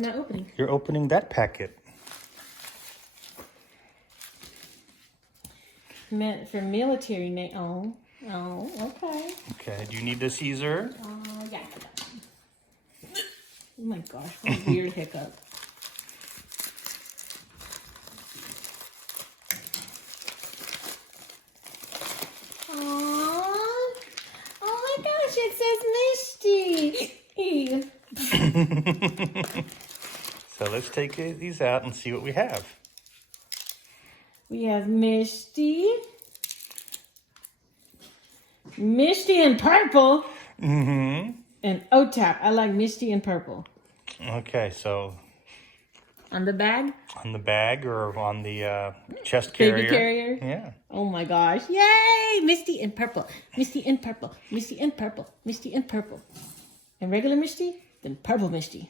we're not opening. You're opening that packet. Meant for military oh, okay. Okay, do you need the Caesar? Yeah. Oh my gosh, what a weird hiccup. Aww. Oh my gosh, it says MISHTI. So let's take these out and see what we have. We have MISHTI. MISHTI in purple. Mm-hmm. And OTAP. I like MISHTI in purple. Okay, so On the bag? on the bag or on the chest carrier. Baby carrier? Yeah. Oh my gosh. Yay! MISHTI in purple. MISHTI in purple. MISHTI in purple. MISHTI in purple. And regular MISHTI? Then purple MISHTI.